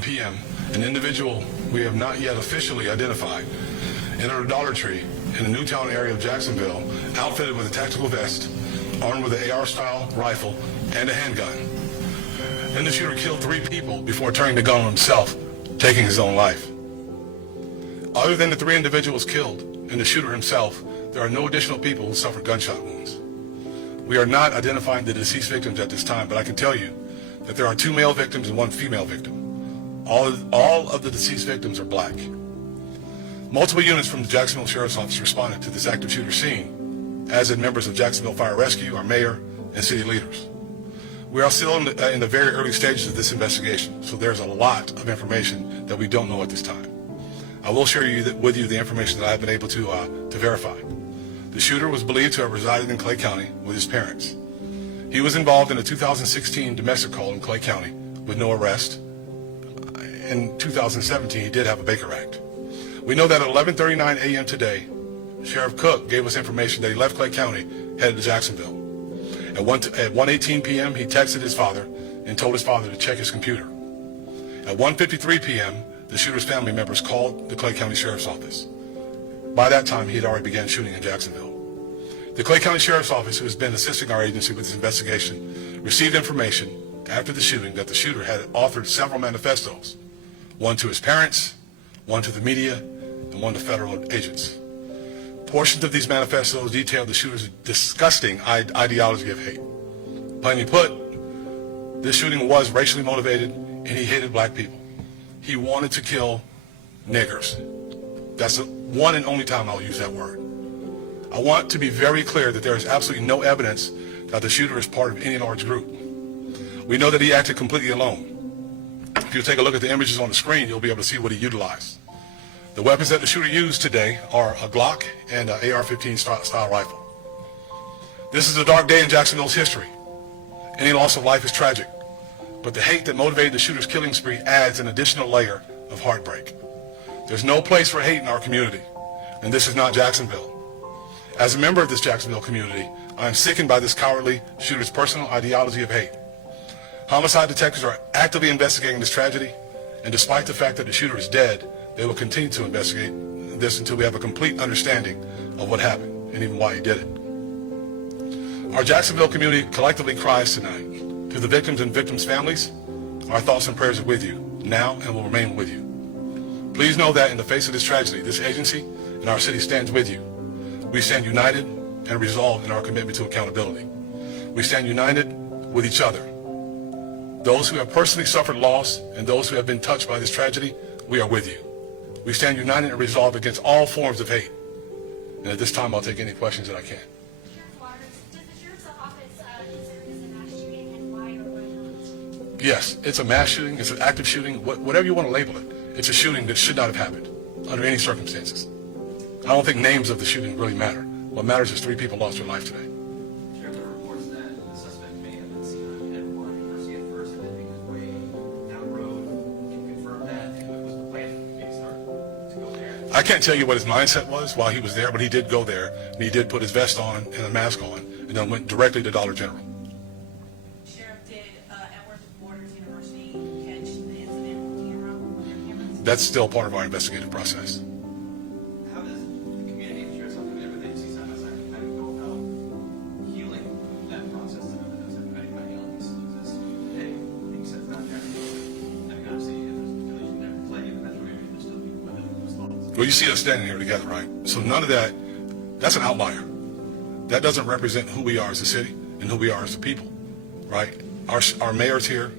p.m., an individual we have not yet officially identified entered a Dollar Tree in the Newtown area of Jacksonville, outfitted with a tactical vest, armed with an AR-style rifle and a handgun. Then the shooter killed 3 people before turning the gun on himself, taking his own life. Other than the 3 individuals killed and the shooter himself, there are no additional people who suffered gunshot wounds. We are not identifying the deceased victims at this time, but I can tell you that there are 2 male victims and 1 female victim. All of the deceased victims are black. Multiple units from the Jacksonville Sheriff's Office responded to this active shooter scene, as did members of Jacksonville Fire Rescue, our mayor, and city leaders. We are still in the very early stages of this investigation, so there's a lot of information that we don't know at this time. I will share with you the information that I've been able to verify. The shooter was believed to have resided in Clay County with his parents. He was involved in a 2016 domestic call in Clay County with no arrest. In 2017, he did have a Baker Act. We know that at 11:39 a.m. today, Sheriff Cook gave us information that he left Clay County, headed to Jacksonville. At 1:18 p.m., he texted his father and told his father to check his computer. At 1:53 p.m., the shooter's family members called the Clay County Sheriff's Office. By that time, he had already begun shooting in Jacksonville. The Clay County Sheriff's Office, who has been assisting our agency with this investigation, received information after the shooting that the shooter had authored several manifestos, one to his parents, one to the media, and one to federal agents. Portions of these manifestos detailed the shooter's disgusting ideology of hate. Plainly put, this shooting was racially motivated, and he hated black people. He wanted to kill niggers. That's the one and only time I'll use that word. I want to be very clear that there is absolutely no evidence that the shooter is part of any large group. We know that he acted completely alone. If you take a look at the images on the screen, you'll be able to see what he utilized. The weapons that the shooter used today are a Glock and an AR-15 style rifle. This is a dark day in Jacksonville's history. Any loss of life is tragic, but the hate that motivated the shooter's killing spree adds an additional layer of heartbreak. There's no place for hate in our community, and this is not Jacksonville. As a member of this Jacksonville community, I am sickened by this cowardly shooter's personal ideology of hate. Homicide detectives are actively investigating this tragedy, and despite the fact that the shooter is dead, they will continue to investigate this until we have a complete understanding of what happened and even why he did it. Our Jacksonville community collectively cries tonight. To the victims and victims' families, our thoughts and prayers are with you now and will remain with you. Please know that in the face of this tragedy, this agency and our city stands with you. We stand united and resolved in our commitment to accountability. We stand united with each other. Those who have personally suffered loss and those who have been touched by this tragedy, we are with you. We stand united and resolved against all forms of hate. And at this time, I'll take any questions that I can. Does the Sheriff's Office consider this a mass shooting, and why or why not? Yes, it's a mass shooting, it's an active shooting, whatever you want to label it. It's a shooting that should not have happened under any circumstances. I don't think names of the shooting really matter. What matters is 3 people lost their life today. Sheriff, there are reports that the suspect may have been seen on N1 University at first and then making his way down the road. Can you confirm that? And what was the plan from the start to go there? I can't tell you what his mindset was while he was there, but he did go there, and he did put his vest on and a mask on, and then went directly to Dollar General. Sheriff, did Edwards Borders University catch the incident with their cameras? That's still part of our investigative process. How does the community of Sheriff's Office with agencies side by side kind of go about healing that process to know that those anybody else loses? Hey, things that's not there. I mean, obviously, if there's a village in every play in the metro area, there's still people with those thoughts. Well, you see us standing here together, right? So none of that, that's an outlier. That doesn't represent who we are as a city and who we are as a people, right? Our mayor's here,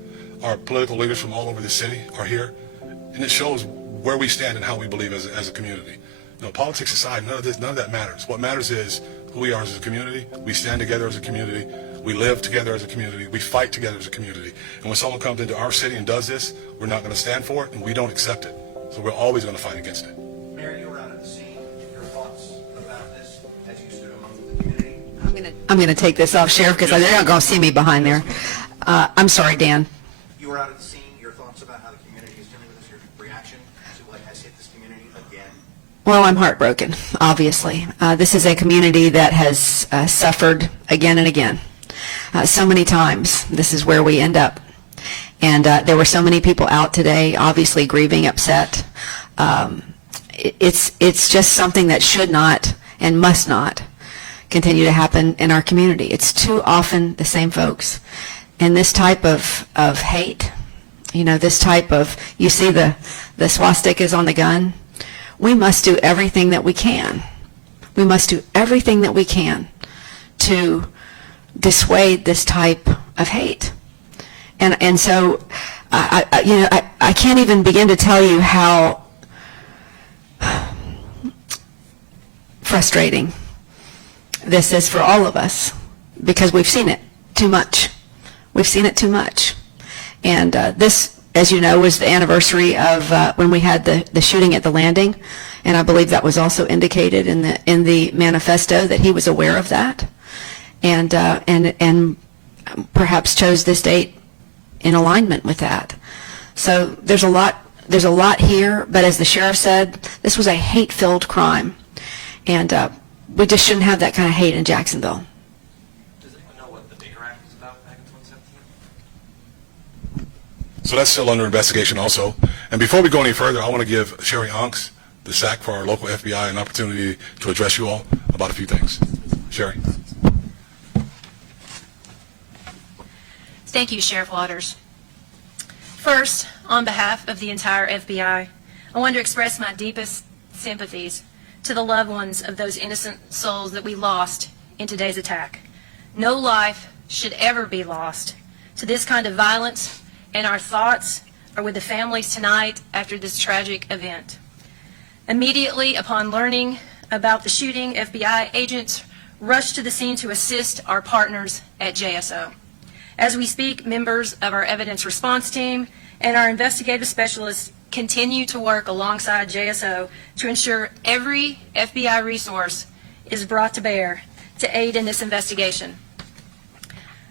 our political leaders from all over the city are here, and it shows where we stand and how we believe as a community. You know, politics aside, none of that matters. What matters is who we are as a community. We stand together as a community. We live together as a community. We fight together as a community. And when someone comes into our city and does this, we're not going to stand for it, and we don't accept it. So we're always going to fight against it. Mayor, you were out at the scene. Your thoughts about this as you stood among the community? I'm going to take this off, Sheriff, because they're not going to see me behind there. I'm sorry, Dan. You were out at the scene. Your thoughts about how the community is dealing with this, your reaction to what has hit this community again? Well, I'm heartbroken, obviously. This is a community that has suffered again and again. So many times, this is where we end up. And there were so many people out today, obviously grieving, upset. It's just something that should not and must not continue to happen in our community. It's too often the same folks. And this type of hate, this type of, you see the swastikas on the gun, we must do everything that we can. We must do everything that we can to dissuade this type of hate. And so, I can't even begin to tell you how frustrating this is for all of us, because we've seen it too much. We've seen it too much. And this, as you know, was the anniversary of when we had the shooting at the landing, and I believe that was also indicated in the manifesto that he was aware of that, and perhaps chose this date in alignment with that. So there's a lot here, but as the sheriff said, this was a hate-filled crime, and we just shouldn't have that kind of hate in Jacksonville. Does anyone know what the Baker Act was about back in 2017? So that's still under investigation also. And before we go any further, I want to give Sherry Onks, the SAC for our local FBI, an opportunity to address you all about a few things. Sherry. Thank you, Sheriff Waters. First, on behalf of the entire FBI, I want to express my deepest sympathies to the loved ones of those innocent souls that we lost in today's attack. No life should ever be lost to this kind of violence, and our thoughts are with the families tonight after this tragic event. Immediately upon learning about the shooting, FBI agents rushed to the scene to assist our partners at JSO. As we speak, members of our evidence response team and our investigative specialists continue to work alongside JSO to ensure every FBI resource is brought to bear to aid in this investigation.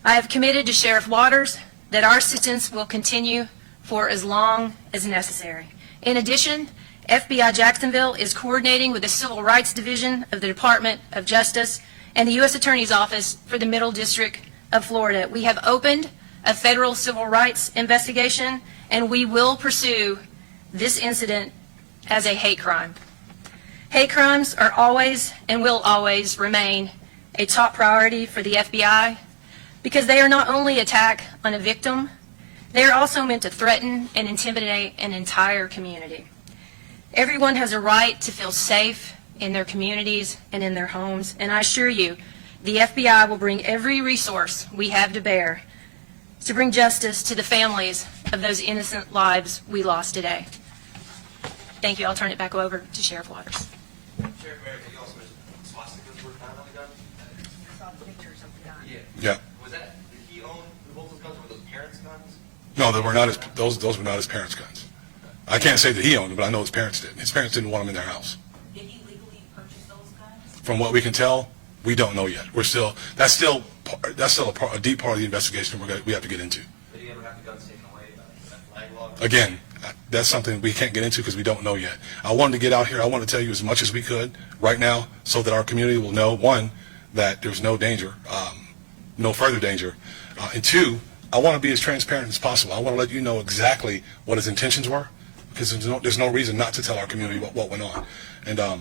I have committed to Sheriff Waters that our assistance will continue for as long as necessary. In addition, FBI Jacksonville is coordinating with the Civil Rights Division of the Department of Justice and the U.S. Attorney's Office for the Middle District of Florida. We have opened a federal civil rights investigation, and we will pursue this incident as a hate crime. Hate crimes are always and will always remain a top priority for the FBI because they are not only an attack on a victim, they are also meant to threaten and intimidate an entire community. Everyone has a right to feel safe in their communities and in their homes, and I assure you, the FBI will bring every resource we have to bear to bring justice to the families of those innocent lives we lost today. Thank you. I'll turn it back over to Sheriff Waters. Sheriff Merrick, you also mentioned swastikas were found on the gun? I saw pictures of the gun. Yeah. Was that, did he own both those guns, or were those parents' guns? No, they were not his, those were not his parents' guns. I can't say that he owned them, but I know his parents did. His parents didn't want them in their house. Did he legally purchase those guns? From what we can tell, we don't know yet. That's still a deep part of the investigation we have to get into. Did he ever have the guns taken away by that flag law? Again, that's something we can't get into because we don't know yet. I wanted to get out here. I want to tell you as much as we could right now so that our community will know, one, that there's no danger, no further danger, and two, I want to be as transparent as possible. I want to let you know exactly what his intentions were because there's no reason not to tell our community what went on. And I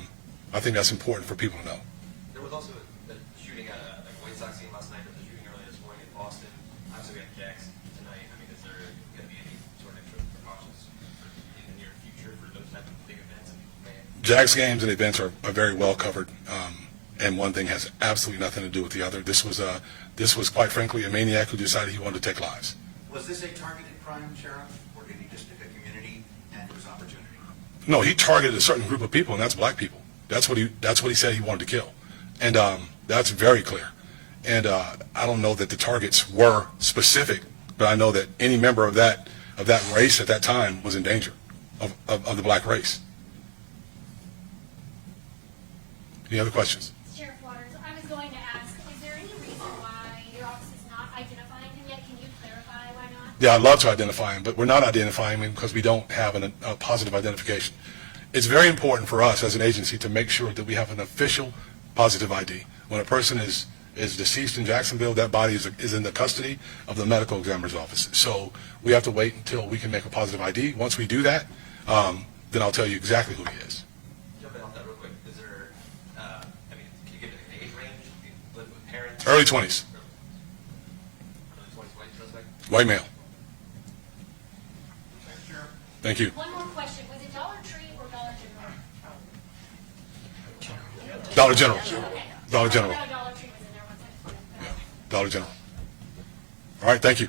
think that's important for people to know. There was also the shooting at a White Sox game last night, but the shooting earlier this morning in Boston. Obviously, we have Jackson tonight. I mean, is there going to be any sort of extra precautions in the near future for those type of big events? Jags games and events are very well covered, and one thing has absolutely nothing to do with the other. This was quite frankly a maniac who decided he wanted to take lives. Was this a targeted crime, Sheriff, or did he just pick a community and it was opportunity? No, he targeted a certain group of people, and that's black people. That's what he said he wanted to kill, and that's very clear. And I don't know that the targets were specific, but I know that any member of that race at that time was in danger of the black race. Any other questions? Sheriff Waters, I was going to ask, is there any reason why your office is not identifying him yet? Can you clarify why not? Yeah, I'd love to identify him, but we're not identifying him because we don't have a positive identification. It's very important for us as an agency to make sure that we have an official positive ID. When a person is is deceased in Jacksonville. That body is in the custody of the medical examiner's office. So we have to wait until we can make a positive ID. Once we do that, then I'll tell you exactly who he is. Jumping off that real quick, is there, can you give an age range? Do you live with parents? Early 20s, Early 20s, white suspect? white male. Thank you. One more question. Was it Dollar Tree or Dollar General? Dollar General. Okay. Dollar General. I know Dollar Tree was in there once. Dollar General. All right, thank you.